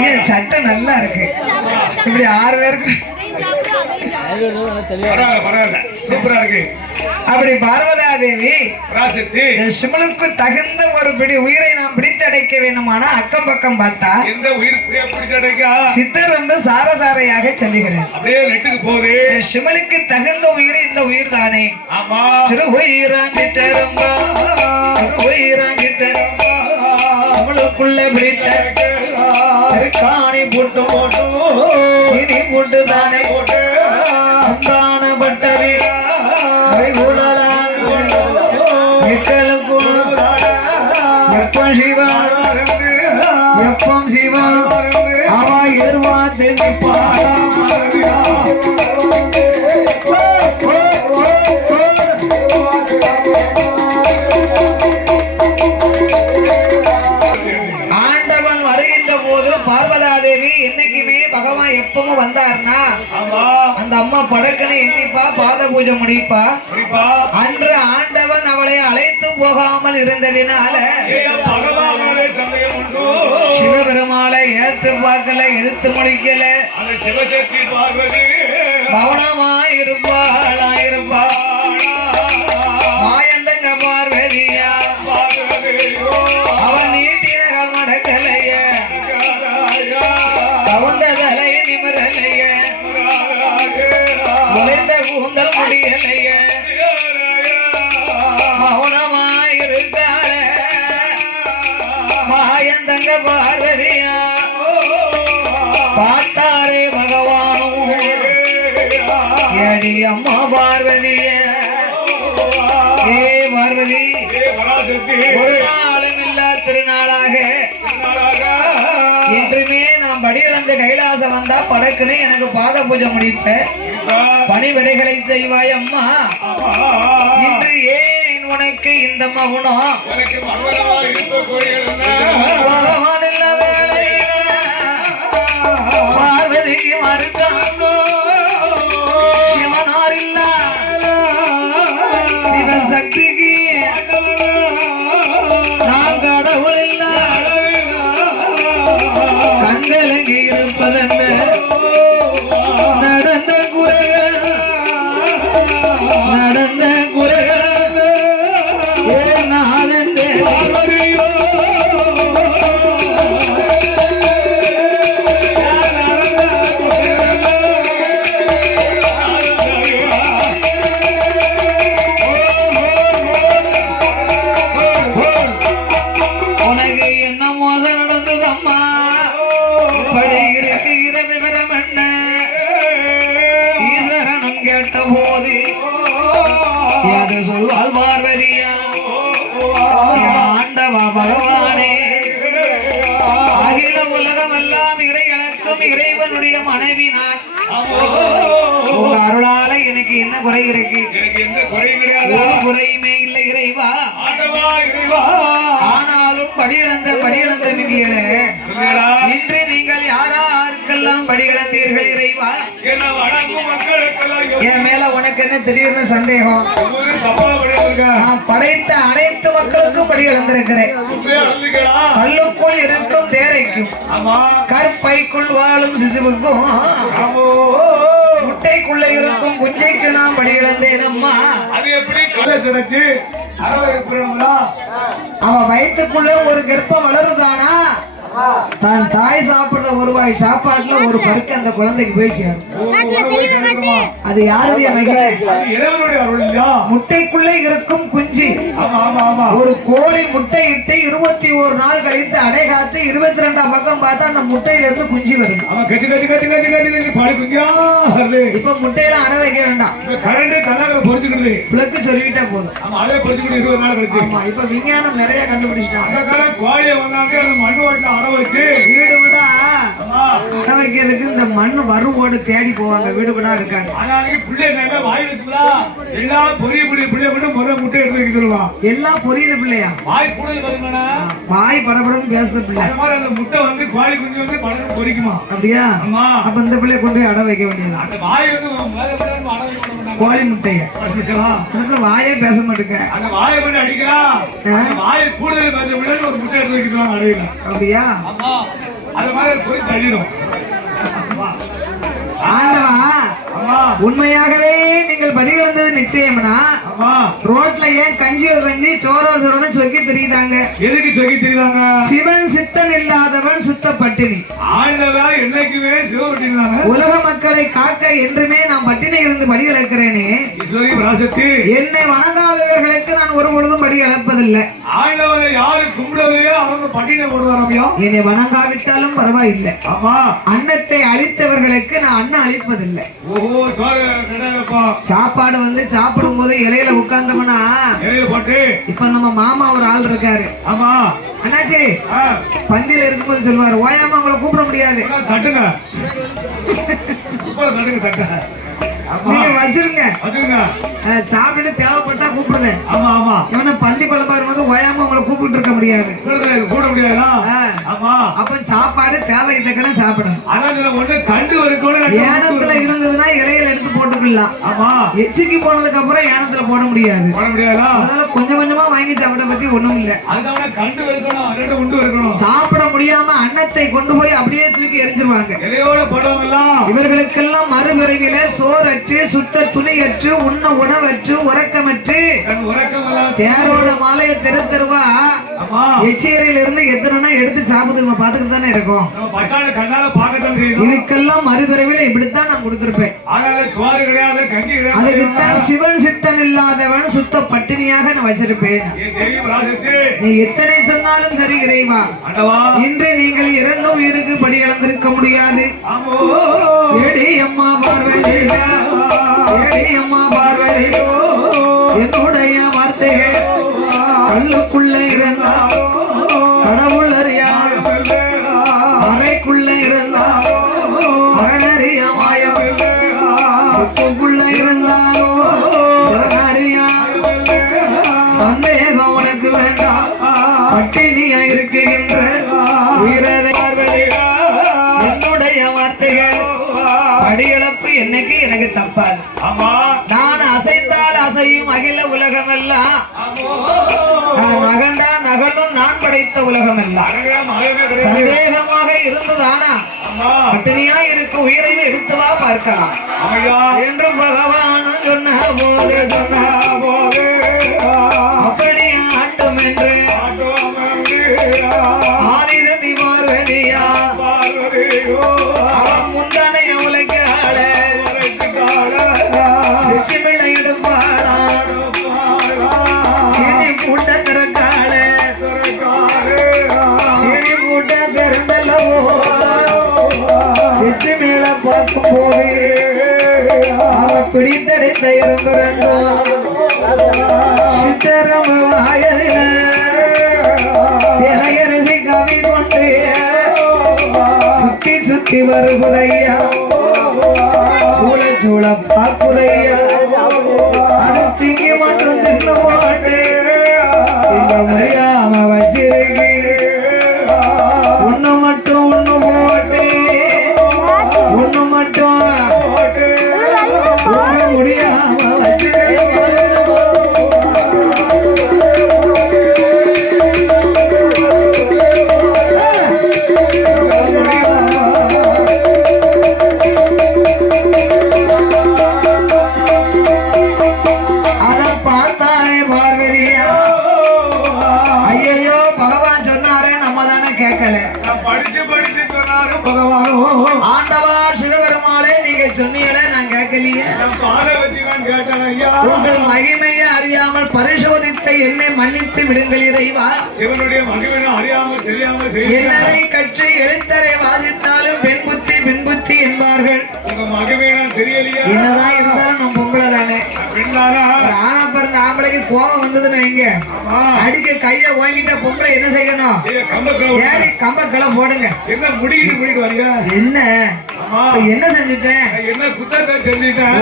ஐயா சட்டை நல்லா இருக்கு. இப்படி ஆறு பேருக்கு அப்படி பார்வதா தேவி சிமலுக்கு தகுந்த ஒரு பிடி உயிரை நாம் பிடித்தடைக்க வேண்டுமானா அக்கம் பக்கம் பார்த்தா எந்த உயிர் சித்தர் ரொம்ப சாரசாரையாக செல்லுகிறேன் அப்படியே நெட்டுக்கு போகுது. இந்த சிமலுக்கு தகுந்த உயிர் இந்த உயிர் தானே ஆமா. சிறு உயிராங்கிட்ட ரொம்ப சிறு உயிராங்கிட்ட சிமலுக்குள்ள பிடித்த காணி புட்டு போட்டு சீனி போட்டு தானே போட்டு பட்டரி எப்பம் போது பார்வதாதேவி என்னைக்குமே பகவான் எப்பவும் வந்தாருன்னா ஆமா. அந்த அம்மா படக்குன்னு எண்ணிப்பா பாத பூஜை முடிப்பா. அன்று ஆண்டவன் அவளை அழைத்து போகாமல் இருந்ததினால சிவபெருமாளை ஏற்று பார்க்கல எதிர்த்து முடிக்கல. பார்வதி. பவனமா இருப்பாளா இருப்பா மாயந்தங்க பார்வதியா? அவன் நீட்டின மடக்கலைய கவுந்த நிமிரலைய. உழைந்த கூந்தல் முடியலைய. மௌனமாயிருக்காள மாயந்தங்க பார்வதியா பார்த்தாரே பகவானும். ஏடி அம்மா பார்வதிய. ஏ பார்வதி ஒரு நாளும் இல்லா திருநாளாக. என்றுமே நான் படியிழந்த கைலாசம் வந்தா படக்குன்னு எனக்கு பாத பூஜை முடிப்ப. பணிவிடைகளை செய்வாய் அம்மா. இன்று ஏன் உனக்கு இந்த மகுனம் பகவான் பார்வதிக்கு மறுத்தாங்கோ. சிவனார் இல்ல சிவசக்தி இறைவனுடைய மனைவி நான் உங்க அருளால எனக்கு என்ன குறை இருக்கு? எனக்கு எந்த குறையும் கிடையாது. ஒரு குறையுமே இல்லை இறைவா. ஆனாலும் படியிழந்த படியிழந்த சொல்லுடா இன்று நீங்கள் யாராருக்கெல்லாம் படியிழந்தீர்கள் இறைவா. என் மேல உனக்கு என்ன திடீர்னு சந்தேகம்? நான் படைத்த அனைத்து மக்களுக்கும் படி இழந்திருக்கிறேன் கல்லுக்குள் இருக்கும் தேரைக்கும் கற்பைக்குள் வாழும் சிசுவுக்கும் முட்டைக்குள்ள இருக்கும் குஞ்சைக்கு நான் படி இழந்தேன் அம்மா. அது எப்படி கிடைச்சு? அறவை இருக்கிறவங்களா அவ வயிற்றுக்குள்ள ஒரு கர்ப்பம் வளருதானா? தான் தாய் சாப்பிடுற ஒரு வாய் சாப்பாட்டுல ஒரு பருக்கு அந்த குழந்தைக்கு போய் சேரும். அது யாருடைய மகிமை அது இறைவனுடைய அருள் இல்லையா? முட்டைக்குள்ள இருக்கும் குஞ்சு. ஆமா ஆமா ஆமா. ஒரு கோழி முட்டை இட்டு இருபத்தி ஒரு நாள் கழித்து அடை காத்து இருபத்தி ரெண்டாம் பக்கம் பார்த்தா அந்த முட்டையில இருந்து குஞ்சு வருது. அவன் கத்தி கத்தி கத்தி கத்தி கத்தி கத்தி பாடி குஞ்சா வருது இப்ப முட்டையில அடை வைக்க வேண்டாம். கரண்ட் தன்னால பொறிச்சுக்கிடுது. பிளக்கு சொல்லிக்கிட்டே போதும். ஆமா அதே பொறிச்சுக்கிட்டு இருபது நாள் கழிச்சு. ஆமா இப்ப விஞ்ஞானம் நிறைய கண்டுபிடிச்சிட்டாங்க. அந்த காலம் கோழியை வந்தாங்க அந்த மண் வாட்டில அடை வச்சு. வீடு வீடா. அடை வைக்கிறதுக்கு இந்த மண் வருவோடு தேடி போவாங்க வீடு வீடா இருக்காங்க. அதாவது பிள்ளை நல்லா வாய் வச்சுங்களா எல்லாம் பொரிய பொரிய பிள்ளை மட்டும் முதல் முட்டை எடுத்து வைக்க சொல்லுவான் எல்லாம் புரியுது பிள்ளையா? வாய் பாருங்கண்ணா. வாய் படபடன்னு பேசுற பிள்ளை. அந்த முட்டை வந்து கோழி குஞ்சு வந்து படம் பொரிக்குமா? அப்படியா? ஆமா. அப்ப இந்த பிள்ளைய கொண்டு போய் அடை வைக்க வேண்டியதுதான். அந்த வாய் வந்து அடை வைக்க மாட்டாங்க கோழி பிள்ளை வாயே பேச மாட்டேங்க. அந்த வாயை பண்ணி அடிக்கலாம். அந்த வாயை கூடுதல் பேச விட ஒரு முட்டை எடுத்து வைக்க சொல்லுவாங்க அடையில. அப்படியா? ஆமா. அது மாதிரி போய் தள்ளிடும். ஆண்டவா உண்மையாகவே நீங்கள் படி இழந்தது நிச்சயம்னா ரோட்ல ஏன் கஞ்சியோ கஞ்சி சோரோ சோரோன்னு சொக்கி தெரியுதாங்க? எதுக்கு சொல்லி தெரியுதாங்க? சிவன் சித்தன் இல்லாதவன் சுத்த பட்டினி ஆண்டவன் என்னைக்குமே சிவப்பட்டிருந்தாங்க உலக மக்களை காக்க என்றுமே நான் பட்டினி இருந்து படி இழக்கிறேனே என்னை வணங்காதவர்களுக்கு நான் ஒரு பொழுதும் படி இழப்பதில்லை. ஆண்டவரை யாரு கும்பிடலையோ அவங்க பட்டினை போடுவாராமியா என்னை வணங்காவிட்டாலும் பரவாயில்லை. அன்னத்தை அழித்தவர்களுக்கு நான் அன்னம் அழிப்பதில்லை ஓஹோ. சாப்பாடு வந்து சாப்பிடும் போது இலையில உட்கார்ந்தோம்னா இலையில போட்டு. இப்ப நம்ம மாமா ஒரு ஆள் இருக்காரு. ஆமா. அண்ணாச்சி பந்தியில இருக்கும்போது சொல்லுவாரு ஓயாம அவங்கள கூப்பிட முடியாது. தட்டுங்க. தட்டுங்க தட்ட. ஆமா நீங்க வச்சிருங்க. சாப்பிட்டு தேவைப்பட்டா கூப்பிடுதேன் ஆமா ஆமா. இவனை பந்தி குழம்பா இருக்கும்போது ஓயாம அவங்கள கூப்பிட்டு இருக்க முடியாது. கூட முடியாதா. ஆமா. அப்ப சாப்பாடு தேவைக்கு தக்கன சாப்பிடணும் அதான் ஒண்ணு கண்டு வரைக்கும் ஏனத்துல இருந்ததுன்னா இலையில எடுத்து போட்டுக்கலாம். ஆமா. எச்சிக்கு போனதுக்கு அப்புறம் ஏனத்துல போட முடியாது. போட முடியாதா? அதனால கொஞ்சம் கொஞ்சமா வாங்கி சாப்பிட பத்தி ஒண்ணும் இல்ல. அதுதான் கண்டு இருக்கணும் ரெண்டு உண்டு இருக்கணும் சாப்பிட அன்னத்தை கொண்டு போய் அப்படியே தூக்கி எரிஞ்சிருவாங்க இவர்களுக்கெல்லாம் மறுபிறவில சோறற்று சுத்த துணியற்று உண்ண உணவற்று உறக்கமற்று. தேரோட மாலைய தெரு தெருவா எச்சேரியில இருந்து எத்தனைனா எடுத்து சாப்பிட்டு நம்ம பாத்துக்கிட்டு தானே இருக்கோம். இதுக்கெல்லாம் மறுபிறவில இப்படித்தான் நான் கொடுத்திருப்பேன். அதுக்குத்தான் சிவன் சித்தன் இல்லாதவன் சுத்த பட்டினியாக நான் வச்சிருப்பேன். நீ எத்தனை சொன்னாலும் சரி இறைவா. இன்று நீங்கள் இரண்டு உயிருக்கு படி இழந்திருக்க முடியாது. ஏடி அம்மா பார்வதியா ஏடி அம்மா என்னுடைய வார்த்தைகள் கல்லுக்குள்ள இருந்தா கடவுள் அறியாத அறைக்குள்ள இருந்தா அரணறிய மாயம். சிப்புக்குள்ள இருந்தாலோ சிவனறியா சந்தேகம் உனக்கு வேண்டாம். பட்டினியா வார்த்தைகள். படியிழப்பு என்னைக்கு? எனக்கு தப்பாது. நான் அசைத்தால் அசையும் அகில உலகமெல்லாம் நான் நகண்டா நகலும் நான் படைத்த அழகே கிடையாது. சந்தேகமாக இருந்ததானா? பட்டினியா இருக்க உயிரையும் எடுத்து வா பார்க்கலாம். என்று பகவான் சொன்ன போது சொன்ன போதே அப்படி ஆட்டும் என்று. போது அவன் பிடித்தடைத்த இரும்பு ரெண்டும் சித்தரம் வாயதில திரையரசி கவி கொண்டு சுத்தி சுத்தி வருகுதையா சூழ சூழ பார்க்குதையா. அது திங்கி மட்டும் தின்னு போட்டு இந்த முறையாம வச்சிருக்கு உங்கள் மகிமையை அறியாமல் பரிசோதித்த என்னை மன்னித்து விடுங்கள் இறைவா. சிவனுடைய மகிமை அறியாம தெரியாம செய்ய என்னரை கற்று எழுத்தரை வாசித்தாலும் பெண் புத்தி பின் புத்தி என்பார்கள். என்னதான் இருந்தாலும் நம்ம பொம்பளை தானே ஆணா பிறந்த ஆம்பளைக்கு கோபம் வந்ததுன்னு வைங்க. அடிக்க கைய வாங்கிட்ட பொம்பளை என்ன செய்யணும்? சரி கம்பக்களை போடுங்க. என்ன முடிக்கிட்டு என்ன? என்ன செஞ்சுட்டேன்? என்ன குத்தத்தை செஞ்சுட்டேன்?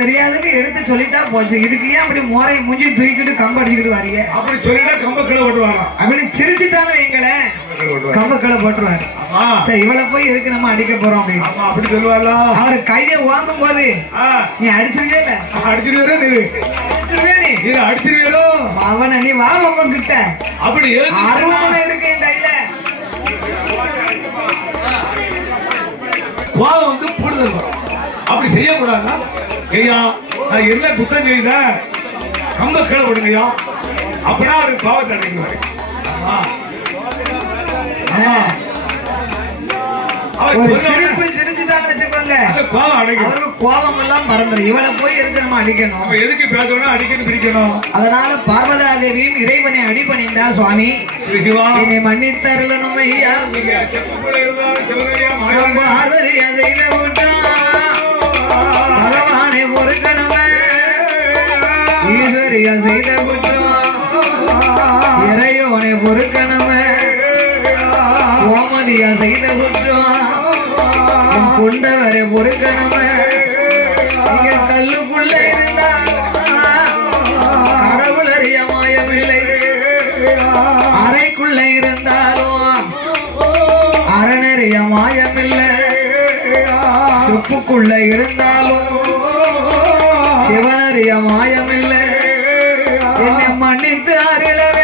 தெரியாதுன்னு எடுத்து சொல்லிட்டா போச்சு. இதுக்கு ஏன் அப்படி மோரை மூஞ்சி தூக்கிட்டு கம்பு அடிச்சுக்கிட்டு வரீங்க? அப்படி சொல்லிட்டா கம்பக்கில ஓட்டுவாங்க அப்படி சிரிச்சுட்டாலும் கம்பக்கில ஓட்டுவாங்க கம்பக்களை போட்டுருவாரு. சரி இவளை போய் எதுக்கு நம்ம அடிக்க போறோம் அப்படின்னு. அப்படி சொல்லுவாங்களா அவர் கைய வாங்கும் போது நீ அடிச்சிருவே இல்ல? அடிச்சிருவாரோ நீ? அடிச்சிருவே நீ? நீ அடிச்சிருவாரோ அவனை நீ வா உங்க கிட்ட அப்படி அருவமனை இருக்கு என் கையில. கோபம் வந்து கூடுதல் வரும். அப்படி செய்யக்கூடாதா? ஐயா நான் என்ன குத்தம் செய்த கம்ப கீழே விடுங்கய்யா அப்படின்னா அவருக்கு கோபத்தை அடைக்குவாரு சிரிப்பு சிரிச்சுட்டான்னு வச்சுக்கோங்க. கோபம் அடைக்கும். அவருக்கு கோபம் எல்லாம் இவளை போய் எதுக்கு நம்ம அடிக்கணும்? எதுக்கு பேசணும் அடிக்கடி பிடிக்கணும். அதனால பார்வதா தேவியும் இறைவனை அடிபணிந்தா சுவாமி. என்னை மன்னித்தருளணும் ஐயா. பார்வதியா செய்த பொறுக்கணுமே ஈஸ்வரியா செய்த குற்றம். இறையோனை பொறுக்கணுமே கோமதியா செய்த குற்றம். என் கொண்டவரை பொறுக்கணுமே நீங்க கல்லுக்குள்ள இருந்தா கடவுள் அறிய மாயமில்லை. அறைக்குள்ள இருந்தாலும் அரணறிய மாயமில்லை. செப்புக்குள்ள இருந்தாலும் சிவனறிய மாயமில்லை. என்னை மன்னித்து அருளவே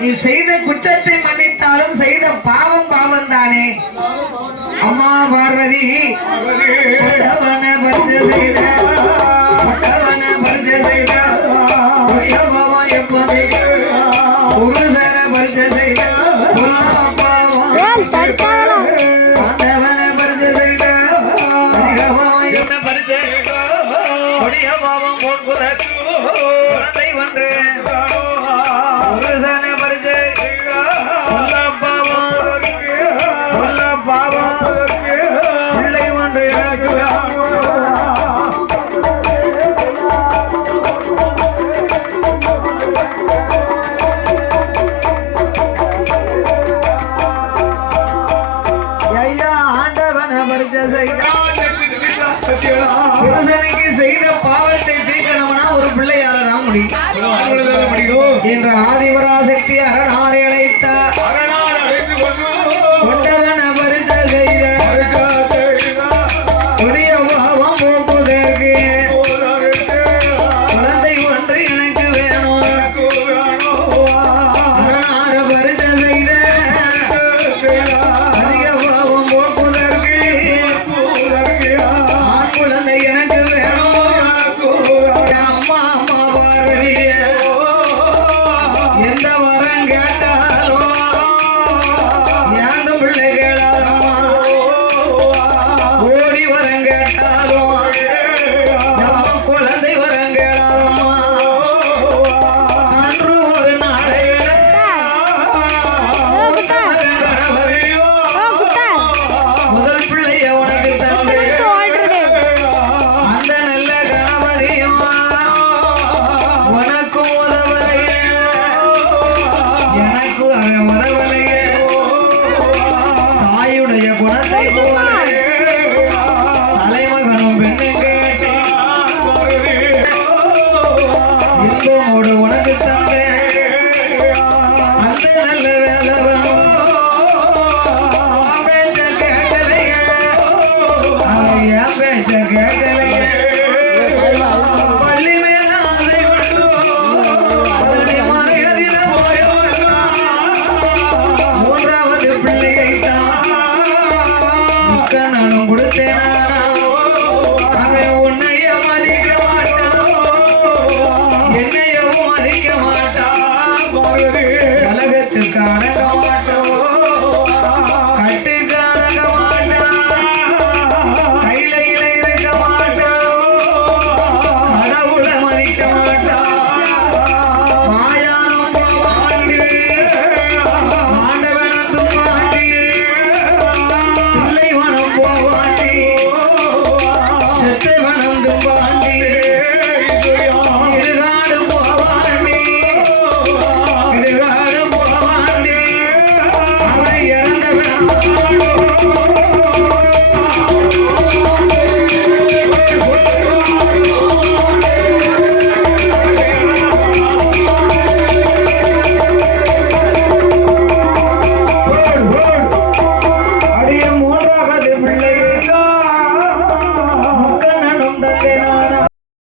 நீ செய்த குற்றத்தை மன்னித்தாலும் செய்த பாவம் பாவம் தானே அம்மா பார்வதி செய்த. புருஷனுக்கு செய்த பாவத்தை தீர்க்கணும்னா ஒரு பிள்ளையால தான் முடியும். என்ற ஆதிபராசக்தி அரணாரை அந்த